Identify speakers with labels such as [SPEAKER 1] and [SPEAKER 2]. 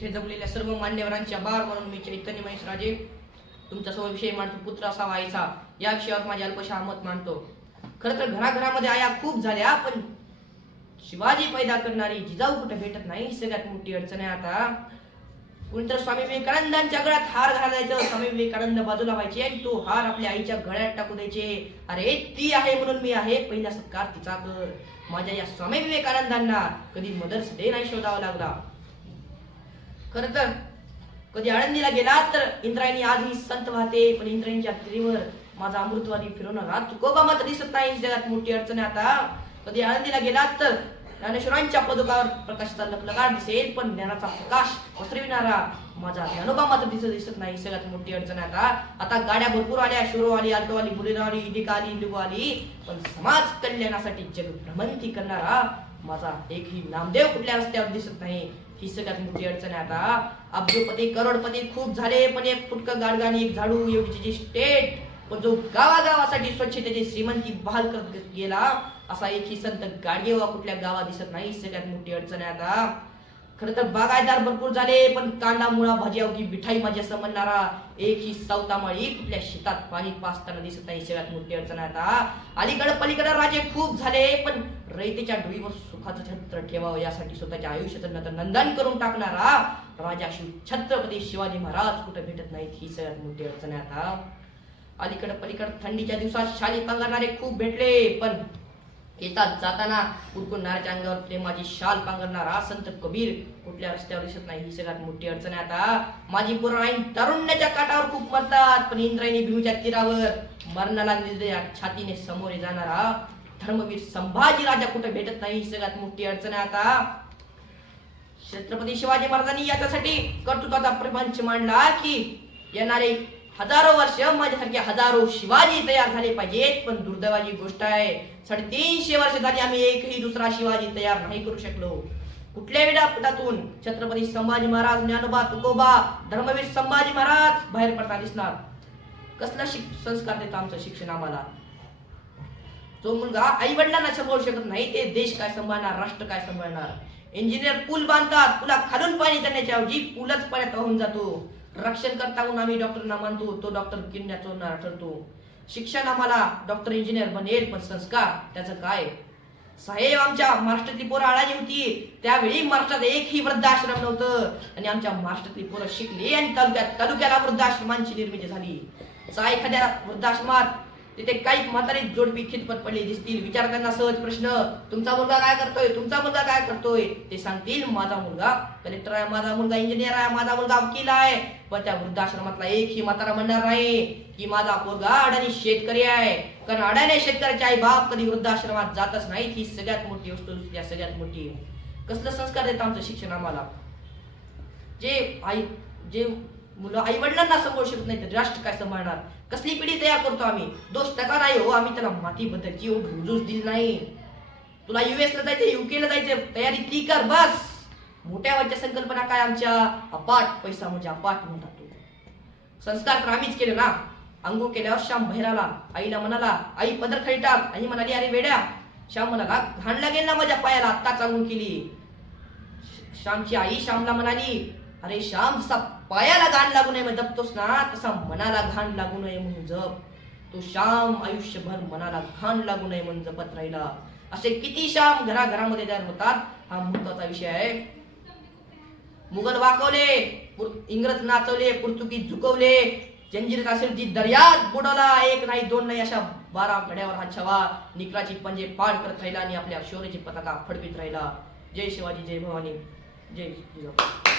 [SPEAKER 1] इथे जमलेल्या सर्व मान्यवरांच्या आभार म्हणून मी चैतन्य महेश राजे तुमचा सर्व विषय मांडतो पुत्र असा व्हायचा. या विषयावर माझे अल्पशा मत मांडतो. खरं तर घराघरामध्ये आया खूप झाल्या पण शिवाजी पैदा करणारी जिजाऊ कुठे भेटत नाही ही सगळ्यात मोठी अडचण आहे आता. कोणतर स्वामी विवेकानंदांच्या गळ्यात हार घालायचं स्वामी विवेकानंद बाजूला व्हायचे आणि तो हार आपल्या आईच्या गळ्यात टाकू द्यायचे. अरे ती आहे म्हणून मी आहे पहिला सत्कार तिचा कर. माझ्या या स्वामी विवेकानंदांना कधी मदर्स डे नाही शोधावा लागला. खर तर कधी आळंदीला गेला तर इंद्रायणी आजही संत वाहते पण इंद्रायणीच्या तिरीवर माझा अमृतवादी फिरवणारा तुकोबा मात्र दिसत नाही जगात मोठी अडचण आता. कधी आळंदीला गेलात तर ज्ञानेश्वरांच्या पदकावर प्रकाशाचा लखलगाट दिसेल पण ज्ञानाचा प्रकाश पसरविणारा माझा ज्ञानोबा मात्र दिसत दिसत नाही सगळ्यात मोठी अडचण आता. आता गाड्या भरपूर आल्या शिरो आली आल्टो आली बुलेरो आली इडिका आली इंडिगो आली पण समाज कल्याणासाठी जग भ्रमंती करणारा माझा एकही नामदेव कुठल्या रस्त्यावर दिसत नाही. ही सगळ्यात मोठी अडचण आहे आता. अब्जोपती करोडपती खूप झाले पण एक फुटकं गाडगाणी एक झाडू एवढीची जी स्टेट पण जो गावागावासाठी स्वच्छतेची श्रीमंती बहाल करत गेला असा एकही संत गाडगेवा कुठल्या गावात दिसत नाही. ही सगळ्यात मोठी अडचण आहे आता. खरं तर बागायदार भरपूर झाले पण कांदा मुळा भाजी अवघी मिठाई माझी असं म्हणणारा एकही सावतामाळी कुठल्या शेतात पाणी पाचताना दिसत नाही. सगळ्यात मोठी अडचण आहे आता. अलीकडे पलीकडे राजे खूप झाले पण रयतेच्या डोईवर सुखाचं छत्र ठेवावं यासाठी स्वतःच्या आयुष्याचं नंतर नंदन करून टाकणारा राजा शिव छत्रपती शिवाजी महाराज कुठे भेटत नाहीत? ही सगळ्यात मोठी अडचण आहे आता. अलीकडे पलीकडे थंडीच्या दिवसात शाली पांघरणारे खूप भेटले पण येतात जाताना उडकुंडाच्या अंगावर प्रेमाची शाल पांघरणारा संत कबीर कुठल्या रस्त्यावर दिसत नाही? ही सगळ्यात मोठी अडचण आहे आता. माझी पुराण तरुण्याच्या काठावर खूप मरतात पण इंद्रायणी भीमीच्या तीरावर मरणाला छातीने समोरे जाणारा धर्मवीर संभाजी राजा कुठे भेटत नाही? ही सगळ्यात मोठी अडचण आहे आता. छत्रपती शिवाजी महाराजांनी याच्यासाठी कर्तृत्वाचा प्रपंच मांडला की येणारे हजारो वर्ष माझ्यासारखे हजारो शिवाजी तयार झाले पाहिजेत. पण दुर्दैवाची गोष्ट आहे साडेतीनशे वर्ष झाली आम्ही एकही दुसरा शिवाजी तयार नाही करू शकलो. कुठल्या विद्यापीठातून छत्रपती संभाजी महाराज ज्ञानोबा तुकोबा धर्मवीर संभाजी महाराज बाहेर पडता दिसणार? कसला शिक संस्कार देतो आमचं शिक्षण आम्हाला? जो मुलगा आई वडिलांना सांभाळू शकत नाही ते देश काय सांभाळणार राष्ट्र काय सांभाळणार? इंजिनियर पूल बांधतात पुला खालून पाणी जाण्याच्या ऐवजी पूलच पाण्यात वाहून जातो. रक्षण करता म्हणून आम्ही डॉक्टरना मानतो तो डॉक्टर किडण्या चोरणारा ठरतो. शिक्षण आम्हाला डॉक्टर इंजिनियर बनेल पण संस्कार त्याचं काय? साहेब आमच्या महाराष्ट्रातली पोरं आळाली होती. त्यावेळी महाराष्ट्रात एकही वृद्धाश्रम नव्हतं. आणि आमच्या महाराष्ट्रातली पोरं शिकली आणि तालुक्यात तालुक्याला वृद्धाश्रमांची निर्मिती झाली. एखाद्या वृद्धाश्रमात तिथे काही म्हातारी जोडपी खितपत पडली दिसतील. विचार त्यांना सहज प्रश्न तुमचा मुलगा काय करतोय? तुमचा मुलगा काय करतोय? ते सांगतील माझा मुलगा कलेक्टर आहे माझा मुलगा इंजिनियर आहे माझा मुलगा वकील आहे. पण त्या वृद्धाश्रमातला एक ही म्हातारा म्हणणार नाही की माझा पोरगा अडाणी शेतकरी आहे. कारण अडाणी शेतकऱ्याचे आई बाप कधी वृद्धाश्रमात जातच नाही ही सगळ्यात मोठी वस्तू या सगळ्यात मोठी. कसलं संस्कार देतं आमचं शिक्षण आम्हाला? जे आई जे मुलं आई वडिलांना समोर शकत नाही तर राष्ट्र काय सांभाळणार? कसली पिढी तयार करतो आम्ही? दोष त्याचा नाही हो आम्ही त्याला माती बद्दलची रुजूच दिली नाही. तुला युएसला जायचं युकेला जायचं तयारी ती कर बस. मोठ्या वरच्या संकल्पना काय आमच्या? अपाट पैसा म्हणजे अपाट म्हणतात तो. संस्कार तर आम्हीच केले ना. अंघोळ केल्यावर श्याम बहिराला आईला म्हणाला आई पदर खाली टाक. आई म्हणाली अरे वेड्या. श्याम म्हणाला घाण लागेल ना माझ्या पायाला आत्ताच अंघोळ केली. श्यामची आई श्यामला म्हणाली अरे श्याम सप पायाला घाण लागू नये म्हणून जपतोस ना तसा मनाला घाण लागू नये म्हणून जप. तो श्याम आयुष्यभर मनाला घाण लागू नये म्हणून जपत राहिला. असे किती श्याम घराघरामध्ये तयार होतात हा महत्त्वाचा विषय आहे. मुघल वाकवले इंग्रज नाचवले पोर्तुगीज झुकवले. जंजीर असेल ती दर्यात बुडवला एक नाही दोन नाही अशा बारा गड्यावर हा छवा निकराची पंजे पाड करत राहिला आणि आपल्या शौर्याची पताका फडवीत राहिला. जय शिवाजी जय भवानी. जय जिजाऊ